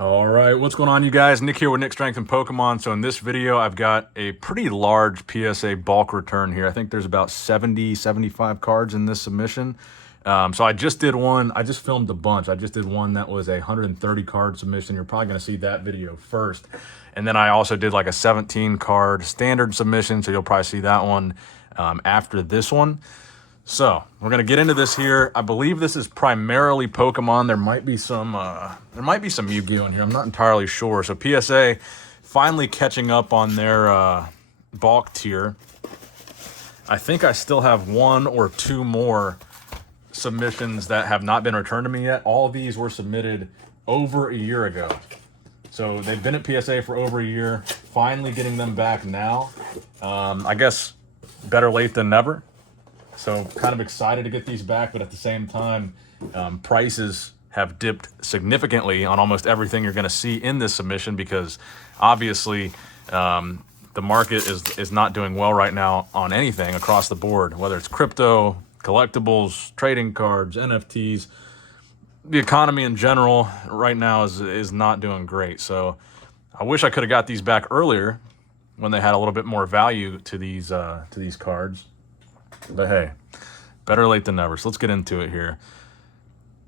All right, what's going on, you guys? Nick here with Nick Strength and Pokemon. So in this video, I've got a pretty large PSA bulk return here. I think there's about 70, 75 cards in this submission. So I just did one. I just filmed a bunch. I just did one that was a 130 card submission. You're probably going to see that video first. And then I also did like a 17 card standard submission. So you'll probably see that one after this one. So we're gonna get into this here. I believe this is primarily Pokemon. There might be some Yu-Gi-Oh in here. I'm not entirely sure. So PSA finally catching up on their bulk tier. I think I still have one or two more submissions that have not been returned to me yet. All of these were submitted over a year ago. So they've been at PSA for over a year. Finally getting them back now. I guess better late than never. So kind of excited to get these back, but at the same time, prices have dipped significantly on almost everything you're going to see in this submission because obviously the market is not doing well right now on anything across the board, whether it's crypto, collectibles, trading cards, NFTs. The economy in general right now is not doing great. So I wish I could have got these back earlier when they had a little bit more value to these cards. But hey, better late than never. So let's get into it here.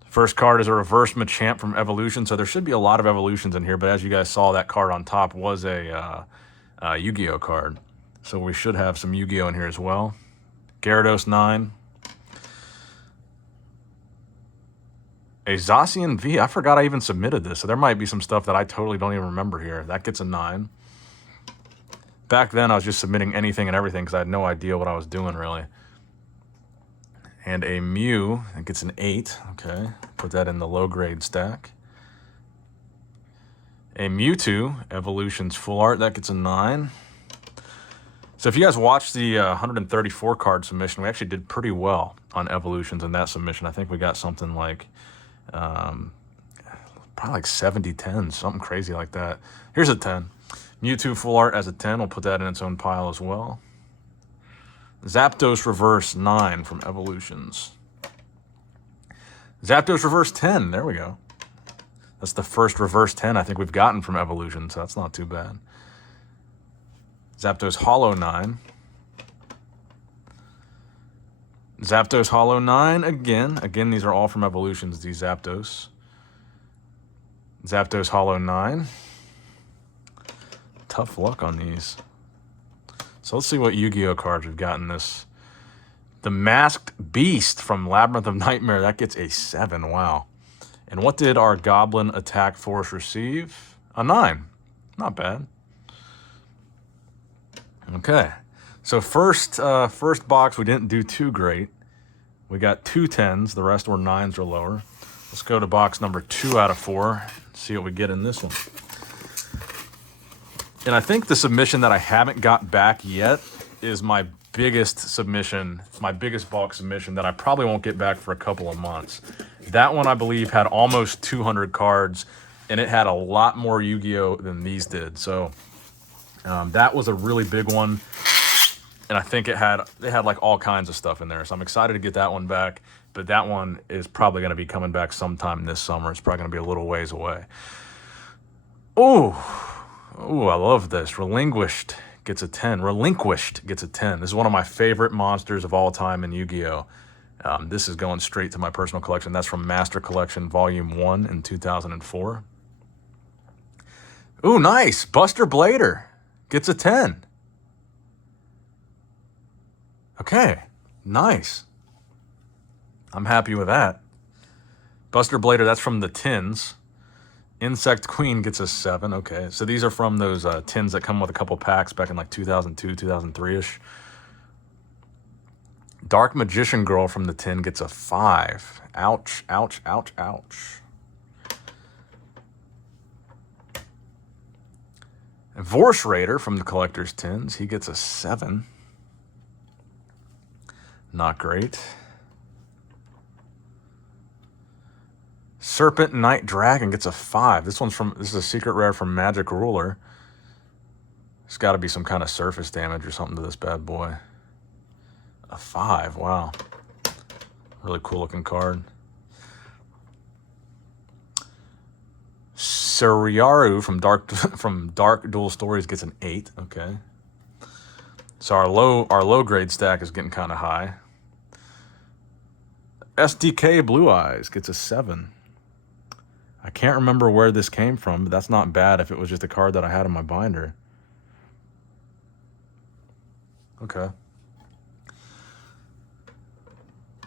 First card is a reverse Machamp from Evolution. So there should be a lot of evolutions in here, but as you guys saw, that card on top was a Yu-Gi-Oh card. So we should have some Yu-Gi-Oh in here as well. Gyarados 9. A Zacian V. I forgot I even submitted this. So there might be some stuff that I totally don't even remember here. That gets a 9. Back then, I was just submitting anything and everything because I had no idea what I was doing, really. And a Mew, that gets an 8. Okay, put that in the low-grade stack. A Mewtwo, Evolutions Full Art, that gets a 9. So if you guys watched the 134 card submission, we actually did pretty well on Evolutions in that submission. I think we got something like, probably like 70 10s, something crazy like that. Here's a 10. Mewtwo Full Art as a 10. We'll put that in its own pile as well. Zapdos Reverse 9 from Evolutions. Zapdos Reverse 10. There we go. That's the first Reverse 10 I think we've gotten from Evolutions, so that's not too bad. Zapdos Hollow 9. Zapdos Hollow 9 again. Again, these are all from Evolutions, these Zapdos. Zapdos Hollow 9. Tough luck on these. So let's see what Yu-Gi-Oh cards we've gotten this. The Masked Beast from Labyrinth of Nightmare. That gets a 7. Wow. And what did our Goblin Attack Force receive? A 9. Not bad. Okay. So first box, we didn't do too great. We got 2 10s. The rest were 9s or lower. Let's go to box number 2 out of 4. See what we get in this one. And I think the submission that I haven't got back yet is my biggest submission, my biggest bulk submission that I probably won't get back for a couple of months. That one, I believe, had almost 200 cards, and it had a lot more Yu-Gi-Oh than these did. So that was a really big one, and I think it had like all kinds of stuff in there. So I'm excited to get that one back, but that one is probably going to be coming back sometime this summer. It's probably going to be a little ways away. Ooh, I love this. Relinquished gets a 10. Relinquished gets a 10. This is one of my favorite monsters of all time in Yu-Gi-Oh! This is going straight to my personal collection. That's from Master Collection Volume 1 in 2004. Ooh, nice. Buster Blader gets a 10. Okay, nice. I'm happy with that. Buster Blader, that's from the tins. Insect Queen gets a 7. Okay, so these are from those tins that come with a couple packs back in like 2002, 2003-ish. Dark Magician Girl from the tin gets a 5. Ouch, ouch, ouch, ouch. And Vorse Raider from the collector's tins, he gets a 7. Not great. Serpent Knight Dragon gets a 5. This is a secret rare from Magic Ruler. There's got to be some kind of surface damage or something to this bad boy. A 5, wow. Really cool looking card. Suriaru from Dark Dual Stories gets an 8. Okay. So our low grade stack is getting kind of high. SDK Blue Eyes gets a 7. I can't remember where this came from, but that's not bad if it was just a card that I had in my binder. Okay.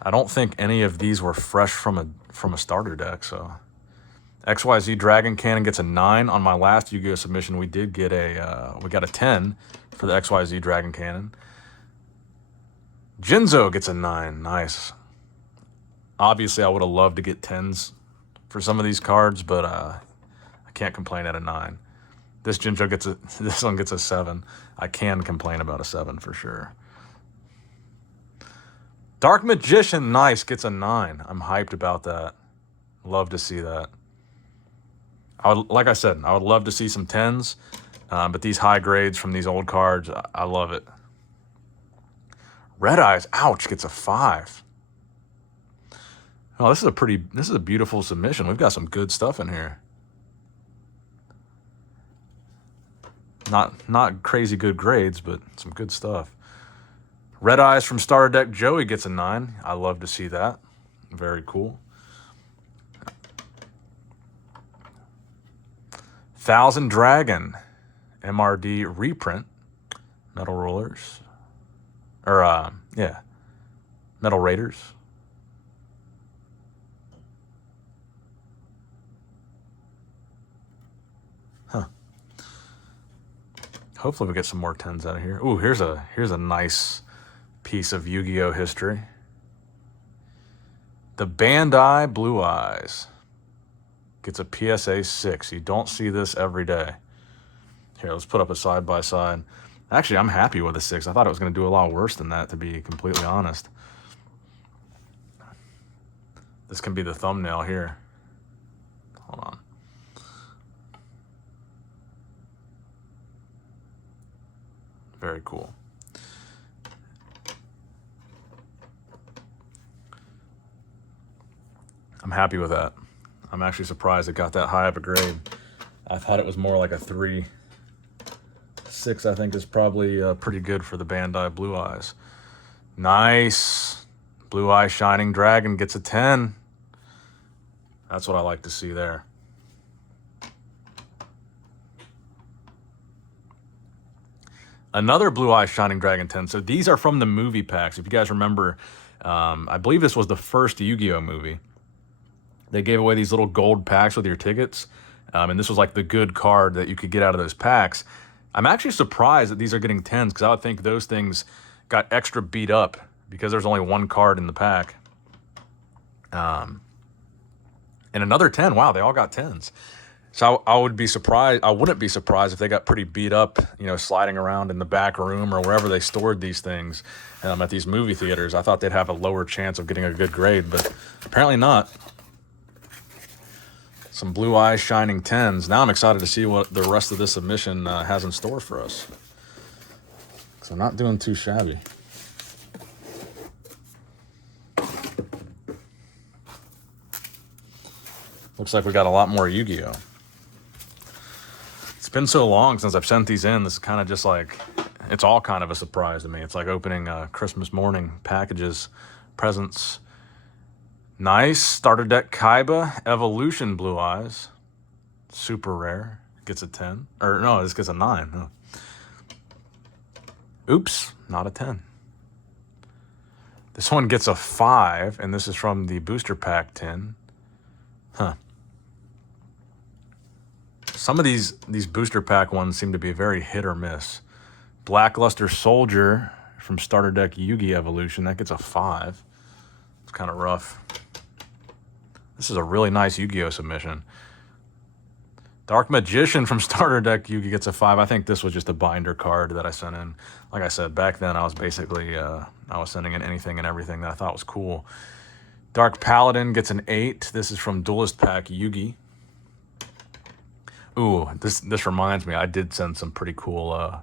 I don't think any of these were fresh from a starter deck, so XYZ Dragon Cannon gets a 9. On my last Yu-Gi-Oh submission, we did get we got a 10 for the XYZ Dragon Cannon. Jinzo gets a 9. Nice. Obviously, I would have loved to get 10s for some of these cards, but I can't complain at a 9. This Jinzo this one gets a 7. I can complain about a 7 for sure. Dark Magician, nice, gets a 9. I'm hyped about that. Love to see that. Like I said, I would love to see some 10s, but these high grades from these old cards, I love it. Red Eyes, ouch, gets a 5. Oh, this is a beautiful submission. We've got some good stuff in here. Not crazy good grades, but some good stuff. Red Eyes from Starter Deck Joey gets a 9. I love to see that. Very cool. Thousand Dragon MRD reprint. Metal Rollers. Or, yeah. Metal Raiders. Huh. Hopefully we get some more 10s out of here. Ooh, here's a nice piece of Yu-Gi-Oh history. The Bandai Blue Eyes gets a PSA 6. You don't see this every day. Here, let's put up a side-by-side. Actually, I'm happy with a 6. I thought it was going to do a lot worse than that, to be completely honest. This can be the thumbnail here. Hold on. Very cool. I'm happy with that. I'm actually surprised it got that high of a grade. I thought it was more like a 3. 6, I think, is probably pretty good for the Bandai Blue Eyes. Nice. Blue Eye Shining Dragon gets a 10. That's what I like to see there. Another Blue Eye Shining Dragon 10. So these are from the movie packs. If you guys remember, I believe this was the first Yu-Gi-Oh movie. They gave away these little gold packs with your tickets. And this was like the good card that you could get out of those packs. I'm actually surprised that these are getting 10s, because I would think those things got extra beat up because there's only one card in the pack. And another 10. Wow, they all got 10s. So I would be surprised. I wouldn't be surprised if they got pretty beat up, you know, sliding around in the back room or wherever they stored these things at these movie theaters. I thought they'd have a lower chance of getting a good grade, but apparently not. Some Blue Eye Shining 10s. Now I'm excited to see what the rest of this submission has in store for us. So I'm not doing too shabby. Looks like we got a lot more Yu-Gi-Oh! It's been so long since I've sent these in. This is kind of just like, it's all kind of a surprise to me. It's like opening Christmas morning packages, presents. Nice. Starter Deck Kaiba Evolution Blue Eyes. Super rare. Gets a 10. Or no, this gets a 9. Oh. Oops, not a 10. This one gets a 5, and this is from the booster pack 10. Huh. Some of these booster pack ones seem to be very hit or miss. Blackluster Soldier from Starter Deck Yugi Evolution. That gets a 5. It's kind of rough. This is a really nice Yu-Gi-Oh submission. Dark Magician from Starter Deck Yugi gets a 5. I think this was just a binder card that I sent in. Like I said, back then I was basically, I was sending in anything and everything that I thought was cool. Dark Paladin gets an 8. This is from Duelist Pack Yugi. Ooh, this reminds me, I did send some pretty cool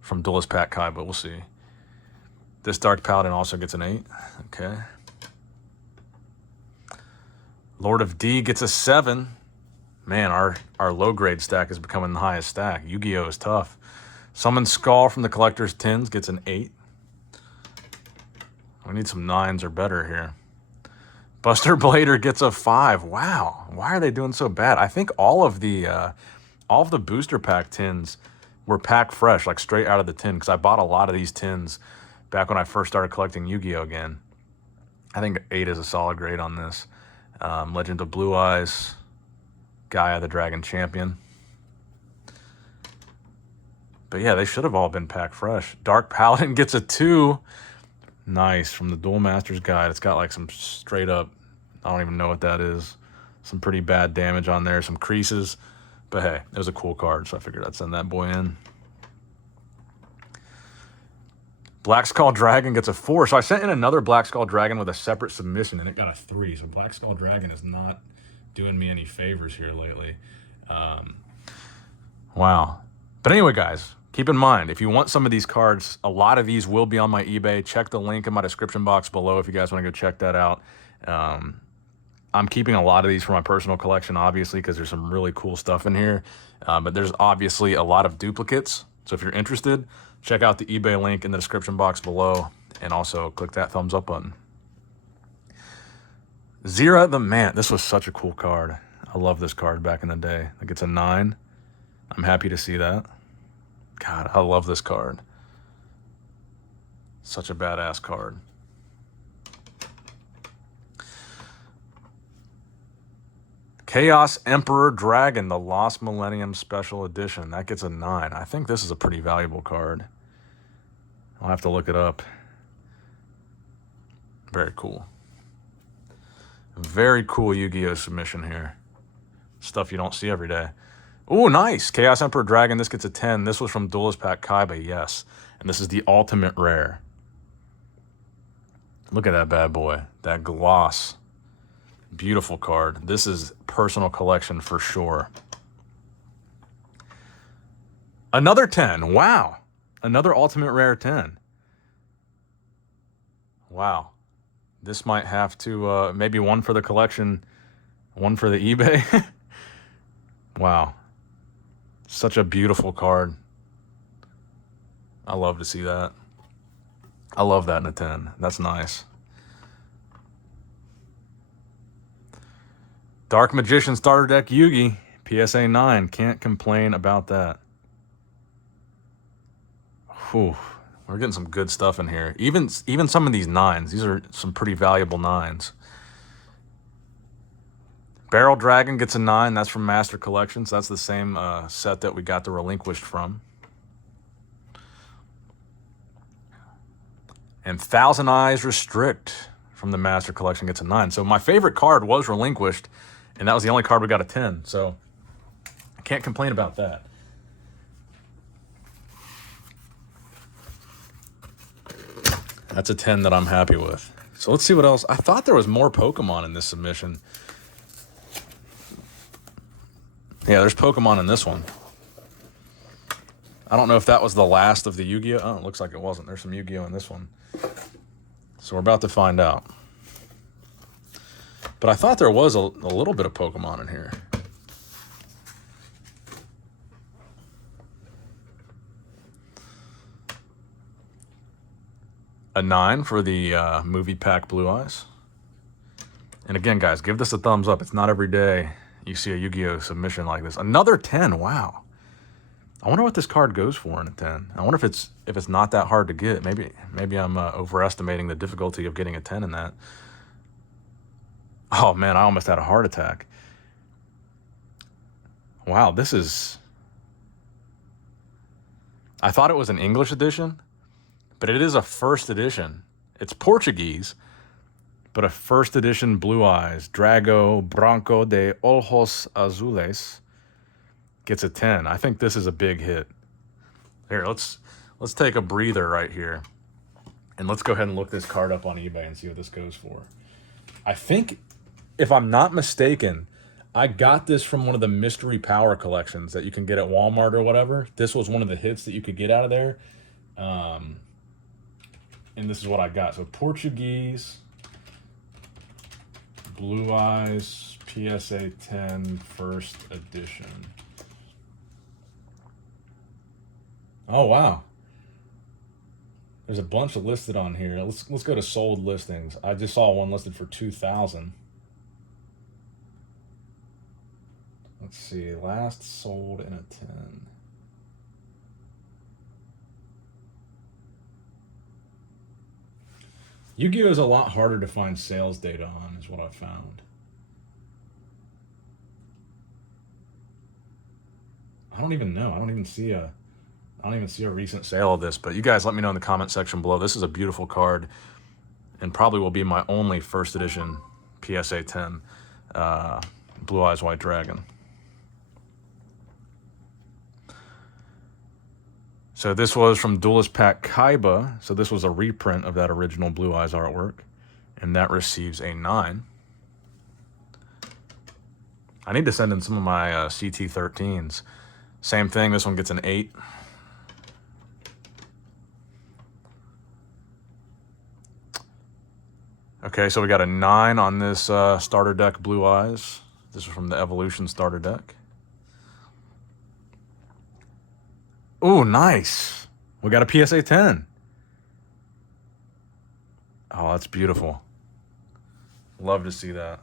from Duelist Pack Kai, but we'll see. This Dark Paladin also gets an 8. Okay. Lord of D gets a 7. Man, our low-grade stack is becoming the highest stack. Yu-Gi-Oh is tough. Summon Skull from the collector's tins gets an 8. We need some 9s or better here. Buster Blader gets a 5. Wow, why are they doing so bad? I think all of the booster pack tins were pack fresh, like straight out of the tin, because I bought a lot of these tins back when I first started collecting Yu-Gi-Oh again. I think 8 is a solid grade on this. Legend of Blue Eyes, Gaia the Dragon Champion. But yeah, they should have all been pack fresh. Dark Paladin gets a 2. Nice, from the Duel Master's Guide. It's got like some straight up, I don't even know what that is. Some pretty bad damage on there, some creases. But hey, it was a cool card, so I figured I'd send that boy in. Black Skull Dragon gets a 4. So I sent in another Black Skull Dragon with a separate submission, and it got a 3. So Black Skull Dragon is not doing me any favors here lately. Wow. But anyway, guys, keep in mind, if you want some of these cards, a lot of these will be on my eBay. Check the link in my description box below if you guys want to go check that out. I'm keeping a lot of these for my personal collection, obviously, because there's some really cool stuff in here. But there's obviously a lot of duplicates. So if you're interested, check out the eBay link in the description box below, and also click that thumbs up button. Zira the Man. This was such a cool card. I love this card back in the day. Like, it's a 9. I'm happy to see that. God, I love this card. Such a badass card. Chaos Emperor Dragon, the Lost Millennium Special Edition. That gets a 9. I think this is a pretty valuable card. I'll have to look it up. Very cool. Very cool Yu-Gi-Oh submission here. Stuff you don't see every day. Ooh, nice. Chaos Emperor Dragon, this gets a 10. This was from Duelist Pack Kaiba, yes. And this is the ultimate rare. Look at that bad boy. That gloss. Beautiful card. This is personal collection for sure. Another 10. Wow. Another ultimate rare 10. Wow. This might have to, maybe one for the collection, one for the eBay. Wow. Such a beautiful card. I love to see that. I love that in a 10. That's nice. Dark Magician Starter Deck Yugi, PSA 9. Can't complain about that. Whew. We're getting some good stuff in here. Even some of these 9s. These are some pretty valuable 9s. Barrel Dragon gets a 9. That's from Master Collection. So that's the same set that we got the Relinquished from. And Thousand Eyes Restrict from the Master Collection gets a 9. So my favorite card was Relinquished, and that was the only card we got a 10. So I can't complain about that. That's a 10 that I'm happy with. So let's see what else. I thought there was more Pokemon in this submission. Yeah, there's Pokemon in this one. I don't know if that was the last of the Yu-Gi-Oh. Oh, it looks like it wasn't. There's some Yu-Gi-Oh in this one. So we're about to find out. But I thought there was a little bit of Pokemon in here. A 9 for the movie pack Blue Eyes. And again, guys, give this a thumbs up. It's not every day you see a Yu-Gi-Oh submission like this. Another 10. Wow. I wonder what this card goes for in a 10. I wonder if it's not that hard to get. Maybe I'm overestimating the difficulty of getting a 10 in that. Oh man, I almost had a heart attack. Wow, this is... I thought it was an English edition, but it is a first edition. It's Portuguese, but a first edition Blue Eyes. Drago Branco de Ojos Azules gets a 10. I think this is a big hit. Here, let's take a breather right here. And let's go ahead and look this card up on eBay and see what this goes for. I think, if I'm not mistaken, I got this from one of the mystery power collections that you can get at Walmart or whatever. This was one of the hits that you could get out of there. And this is what I got. So Portuguese Blue Eyes PSA 10 first edition. Oh, wow. There's a bunch of listed on here. Let's go to sold listings. I just saw one listed for 2,000. Let's see, last sold in a 10. Yu-Gi-Oh is a lot harder to find sales data on, is what I found. I don't even know. I don't even see a recent sale of this, but you guys let me know in the comment section below. This is a beautiful card and probably will be my only first edition PSA 10 Blue Eyes White Dragon. So this was from Duelist Pack Kaiba. So this was a reprint of that original Blue Eyes artwork, and that receives a 9. I need to send in some of my CT13s. Same thing, this one gets an 8. Okay, so we got a 9 on this starter deck Blue Eyes. This is from the Evolution starter deck. Ooh, nice. We got a PSA 10. Oh, that's beautiful. Love to see that.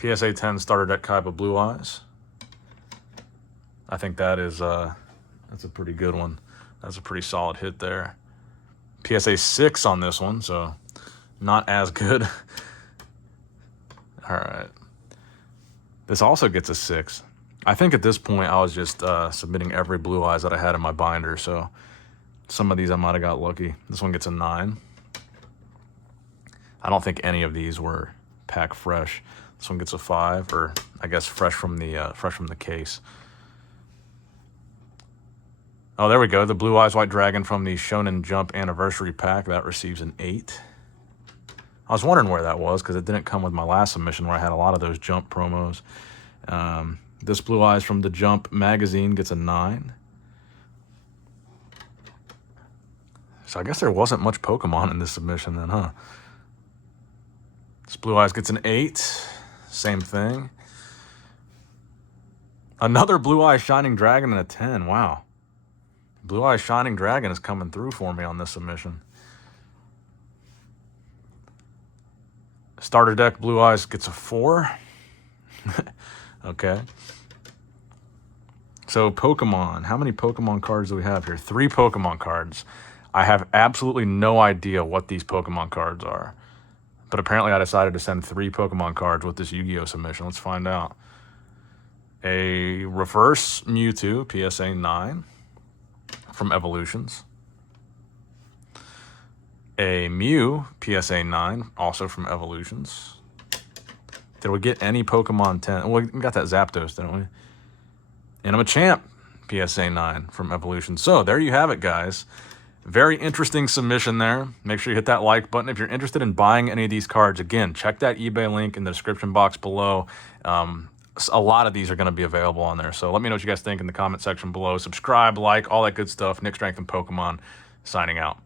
PSA 10 starter deck Kaiba Blue Eyes. I think that is that's a pretty good one. That's a pretty solid hit there. PSA 6 on this one, so not as good. All right. This also gets a 6. I think at this point I was just submitting every Blue Eyes that I had in my binder, so some of these I might have got lucky. This one gets a 9. I don't think any of these were pack fresh. This one gets a 5, or I guess fresh from the case. Oh, there we go. The Blue Eyes White Dragon from the Shonen Jump Anniversary Pack. That receives an 8. I was wondering where that was because it didn't come with my last submission where I had a lot of those Jump promos. This Blue Eyes from the Jump magazine gets a 9. So I guess there wasn't much Pokemon in this submission then, huh? This Blue Eyes gets an 8. Same thing. Another Blue Eyes Shining Dragon and a 10. Wow. Blue Eyes Shining Dragon is coming through for me on this submission. Starter deck Blue Eyes gets a 4. Okay. So Pokemon. How many Pokemon cards do we have here? 3 Pokemon cards. I have absolutely no idea what these Pokemon cards are. But apparently I decided to send 3 Pokemon cards with this Yu-Gi-Oh submission. Let's find out. A Reverse Mewtwo, PSA 9 from Evolutions. A Mew, PSA 9, also from Evolutions. Did we get any Pokemon 10? Well, we got that Zapdos, didn't we? And I'm a Champ, PSA 9 from Evolution. So there you have it, guys. Very interesting submission there. Make sure you hit that like button. If you're interested in buying any of these cards, again, check that eBay link in the description box below. A lot of these are going to be available on there. So let me know what you guys think in the comment section below. Subscribe, like, all that good stuff. Nick Strength and Pokemon signing out.